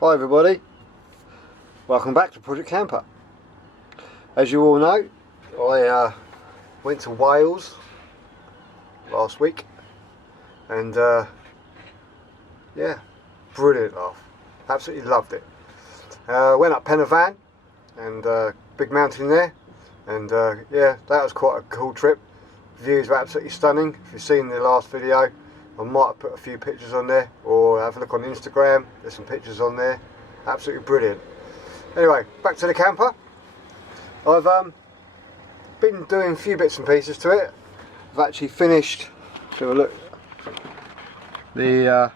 Hi everybody, welcome back to Project Camper. As you all know, I went to Wales last week and yeah, brilliant laugh, absolutely loved it. Went up Pen y Fan and big mountain there, and yeah, that was quite a cool trip. Views were absolutely stunning. If you've seen the last video, I might have put a few pictures on there, or have a look on Instagram, there's some pictures on there. Absolutely brilliant. Anyway, back to the camper. I've been doing a few bits and pieces to it. I've actually finished, let's have a look, the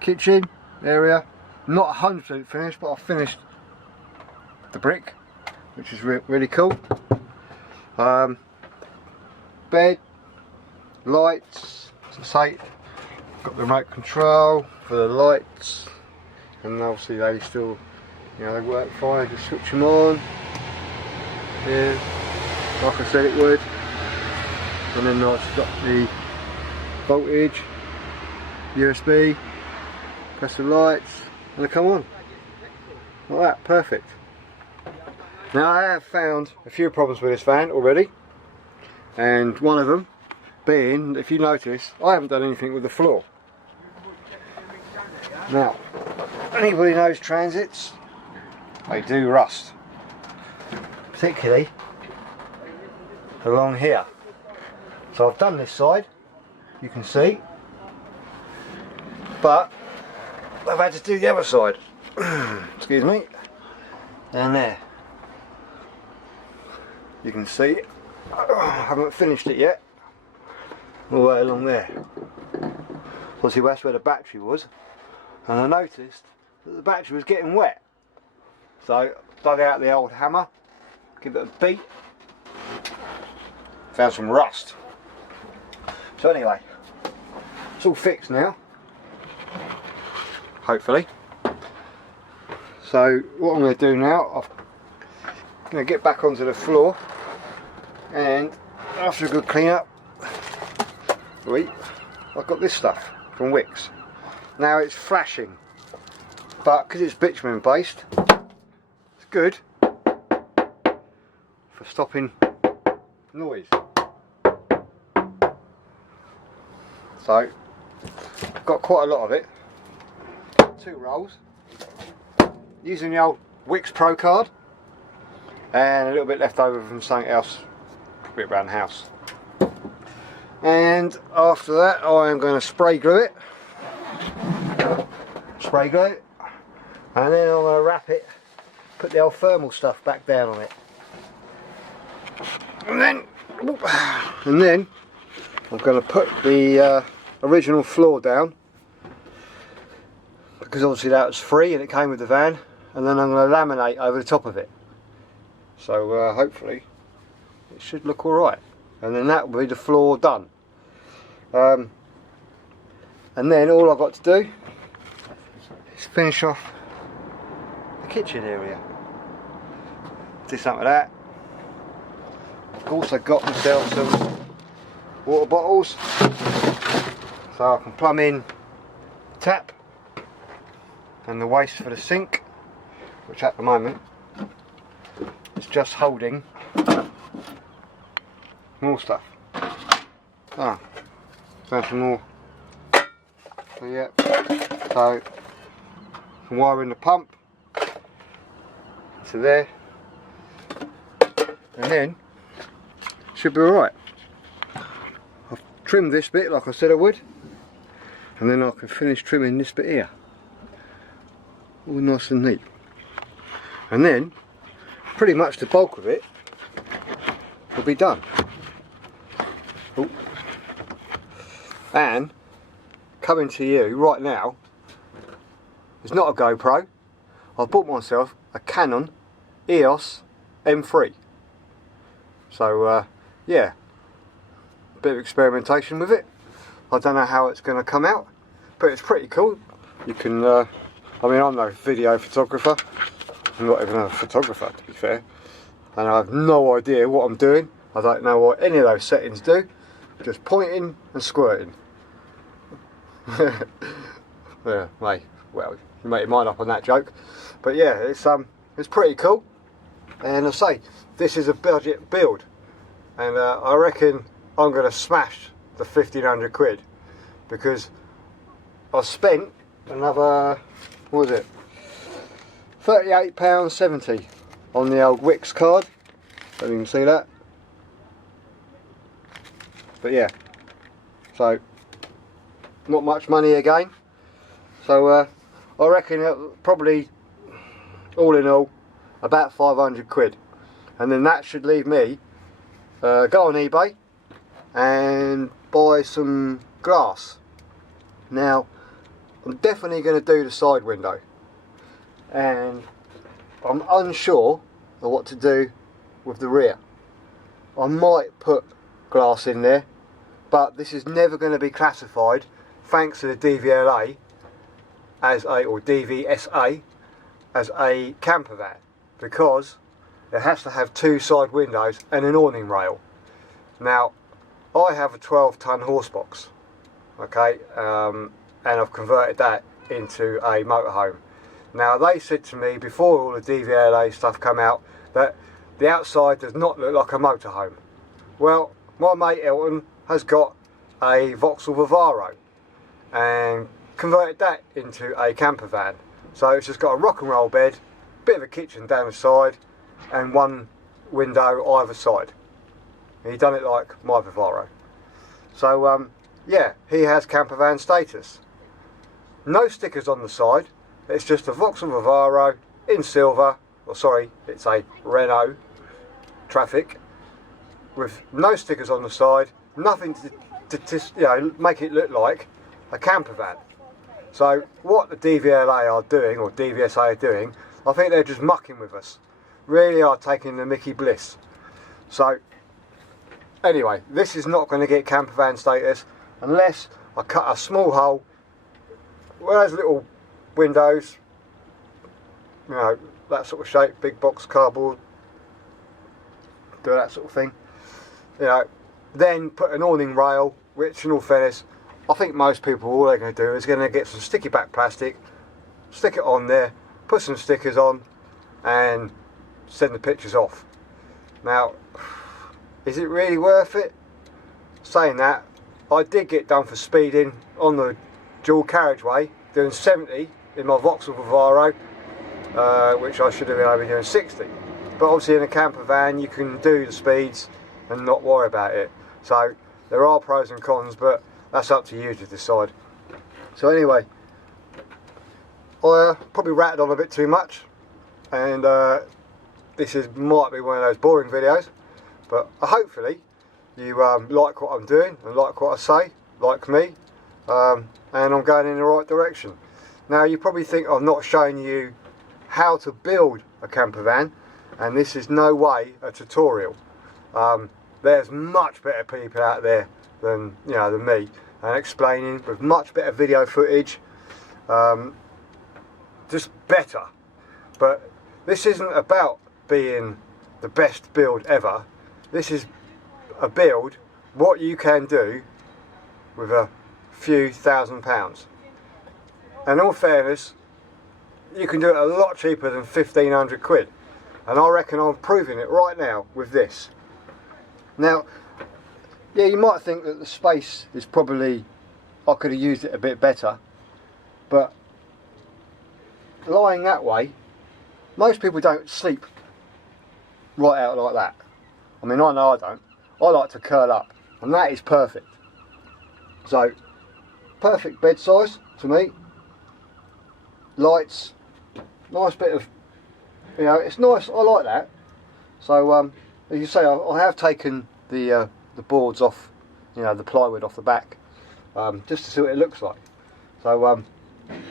kitchen area. Not 100% finished, but I've finished the brick, which is really cool. Bed, lights, as I say, got the remote control for the lights, and obviously they still, you know, they work fine. Just switch them on, yeah, like I said it would, and then I've got the voltage, USB, press the lights, and they come on, like that, perfect. Now I have found a few problems with this van already, and one of them being, if you notice, I haven't done anything with the floor. Now, anybody knows transits, they do rust, particularly along here. So I've done this side, you can see, but I've had to do the other side. Excuse me. Down there, you can see I haven't finished it yet, all the way along there. Obviously that's where the battery was, and I noticed that the battery was getting wet, so I dug out the old hammer, give it a beat, found some rust. So anyway, it's all fixed now, hopefully. So what I'm going to do now, I'm going to get back onto the floor, and after a good clean up, I've got this stuff from Wicks. Now it's flashing, but because it's bitumen based, it's good for stopping noise. So I've got quite a lot of it, 2 rolls, using the old Wicks Pro card, and a little bit left over from something else, probably around the house. And after that I am going to spray glue it, and then I'm going to wrap it, put the old thermal stuff back down on it, and then I'm going to put the original floor down, because obviously that was free and it came with the van, and then I'm going to laminate over the top of it, so hopefully it should look alright, and then that will be the floor done. And then all I've got to do is finish off the kitchen area. Do something like that. I've also got myself some water bottles, so I can plumb in the tap and the waste for the sink, which at the moment is just holding more stuff. Found some more. So yeah, so I'm wiring the pump to there, and then should be alright. I've trimmed this bit like I said I would, and then I can finish trimming this bit here, all nice and neat, and then pretty much the bulk of it will be done. Ooh. And coming to you right now is not a GoPro. I've bought myself a Canon EOS M3. So yeah, a bit of experimentation with it. I don't know how it's going to come out, but it's pretty cool. You can, I mean, I'm no video photographer. I'm not even a photographer, to be fair, and I have no idea what I'm doing. I don't know what any of those settings do. Just pointing and squirting. Yeah, mate, well, you make your mind up on that joke. But yeah, it's pretty cool. And I say, this is a budget build, and I reckon I'm going to smash the 1,500 quid, because I spent another, what was it, £38.70 on the old Wix card. Don't you can see that. But yeah, so not much money again. So I reckon probably all in all about 500 quid, and then that should leave me go on eBay and buy some glass. Now I'm definitely going to do the side window, and I'm unsure of what to do with the rear. I might put glass in there, but this is never going to be classified, thanks to the DVLA or DVSA, as a camper van, because it has to have 2 side windows and an awning rail. Now I have a 12-ton horse box, okay, and I've converted that into a motorhome. Now they said to me before all the DVLA stuff come out that the outside does not look like a motorhome. Well, my mate Elton has got a Vauxhall Vivaro and converted that into a camper van. So it's just got a rock and roll bed, bit of a kitchen down the side, and 1 window either side. And he done it like my Vivaro. So yeah, he has camper van status. No stickers on the side. It's just a Vauxhall Vivaro in silver, or sorry, it's a Renault Traffic, with no stickers on the side, nothing to make it look like a camper van. So what the DVLA are doing, or DVSA are doing, I think they're just mucking with us. Really are taking the Mickey Bliss. So anyway, this is not going to get camper van status unless I cut a small hole where there's little windows, you know, that sort of shape, big box cardboard, do that sort of thing, you know, then put an awning rail, which in all fairness, I think most people, all they're going to do is going to get some sticky back plastic, stick it on there, put some stickers on, and send the pictures off. Now, is it really worth it? Saying that, I did get done for speeding on the dual carriageway, doing 70 in my Vauxhall Vivaro, which I should have been able to be doing 60. But obviously in a camper van you can do the speeds and not worry about it. So there are pros and cons, but that's up to you to decide. So anyway, I probably rattled on a bit too much, and might be one of those boring videos, but hopefully you like what I'm doing and like what I say, like me, and I'm going in the right direction. Now you probably think I'm not showing you how to build a camper van, and this is no way a tutorial. There's much better people out there than me, and explaining with much better video footage, just better. But this isn't about being the best build ever. This is a build what you can do with a few £1,000s. And in all fairness, you can do it a lot cheaper than 1,500 quid, and I reckon I'm proving it right now with this. Now, yeah, you might think that the space is probably, I could have used it a bit better, but lying that way, most people don't sleep right out like that. I mean, I know I don't. I like to curl up, and that is perfect. So, perfect bed size to me. Lights, nice bit of, it's nice. I like that. So, as you say, I have taken the boards off, the plywood off the back, just to see what it looks like. So,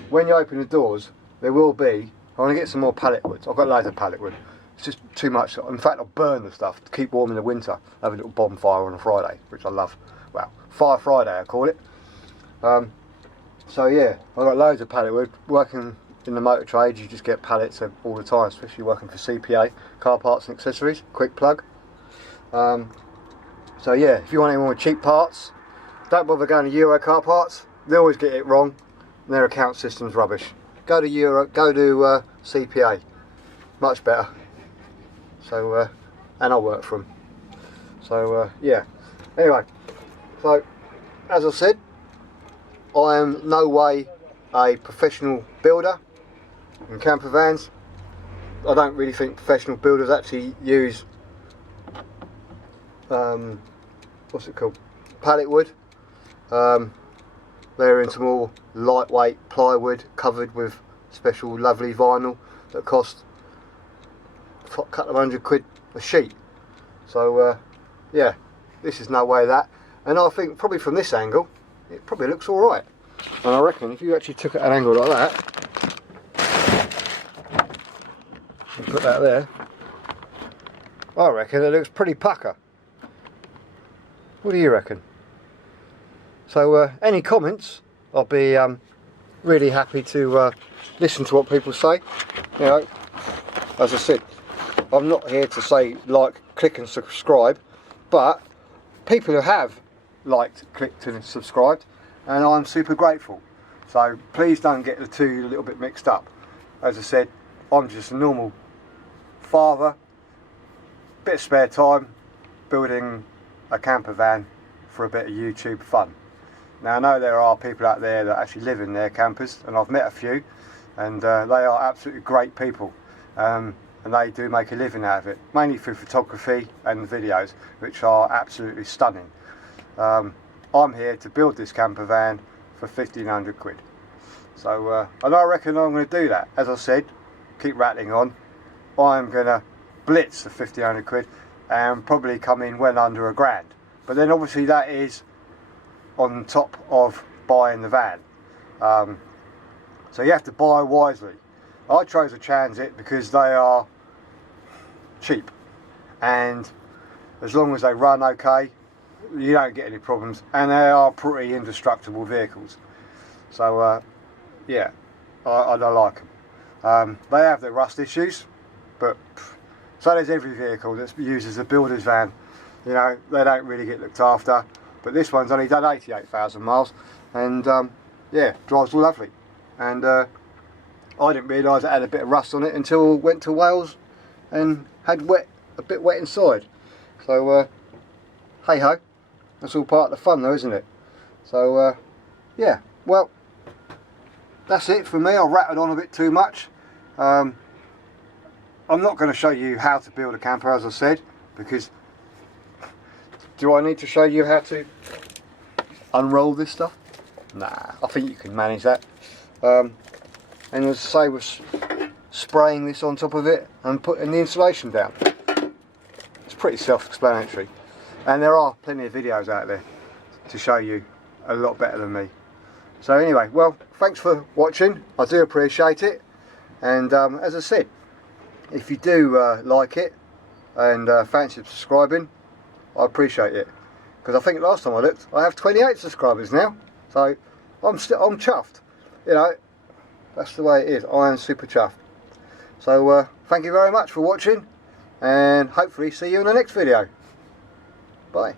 when you open the doors, there will be. I want to get some more pallet woods. I've got loads of pallet wood. It's just too much. In fact, I'll burn the stuff to keep warm in the winter. Have a little bonfire on a Friday, which I love. Well, Fire Friday I call it. So yeah, I've got loads of pallet wood. Working in the motor trade, you just get pallets all the time, especially working for CPA, car parts and accessories. Quick plug. So yeah, if you want any more cheap parts, don't bother going to Euro car parts. They always get it wrong. Their account system's rubbish. go to Europe, go to CPA, much better. So and I work for them. So yeah. Anyway, so as I said, I am no way a professional builder in camper vans. I don't really think professional builders actually use what's it called, pallet wood. They're into more lightweight plywood covered with special lovely vinyl that cost a couple of £100 a sheet. So yeah, this is no way of that. And I think probably from this angle it probably looks alright. And I reckon if you actually took it at an angle like that and put that there, I reckon it looks pretty pucker. What do you reckon? So any comments, I'll be really happy to listen to what people say. You know, as I said, I'm not here to say like, click and subscribe, but people who have liked, clicked and subscribed, and I'm super grateful. So please don't get the two a little bit mixed up. As I said, I'm just a normal father, bit of spare time, building a camper van for a bit of YouTube fun. Now I know there are people out there that actually live in their campers, and I've met a few, and they are absolutely great people, and they do make a living out of it, mainly through photography and videos, which are absolutely stunning. I'm here to build this camper van for £1,500. So and I reckon I'm going to do that. As I said, keep rattling on, I'm going to blitz the £1,500 and probably come in well under £1,000. But then obviously that is on top of buying the van. So you have to buy wisely. I chose a Transit because they are cheap, and as long as they run okay, you don't get any problems, and they are pretty indestructible vehicles. So yeah, I like them. They have their rust issues, but so does every vehicle that's used as a builder's van. You know, they don't really get looked after, but this one's only done 88,000 miles, and yeah, drives lovely. And I didn't realise it had a bit of rust on it until I went to Wales and had a bit wet inside. So hey ho, that's all part of the fun though, isn't it? So yeah, well, that's it for me. I rattled on a bit too much. I'm not going to show you how to build a camper, as I said, because do I need to show you how to unroll this stuff? Nah, I think you can manage that. And as I say, we're spraying this on top of it and putting the insulation down. It's pretty self-explanatory, and there are plenty of videos out there to show you a lot better than me. So anyway, well, thanks for watching. I do appreciate it, and as I said, if you do like it and fancy subscribing, I appreciate it, because I think last time I looked, I have 28 subscribers now. So I'm chuffed. You know, that's the way it is. I am super chuffed. So thank you very much for watching, and hopefully see you in the next video. Bye.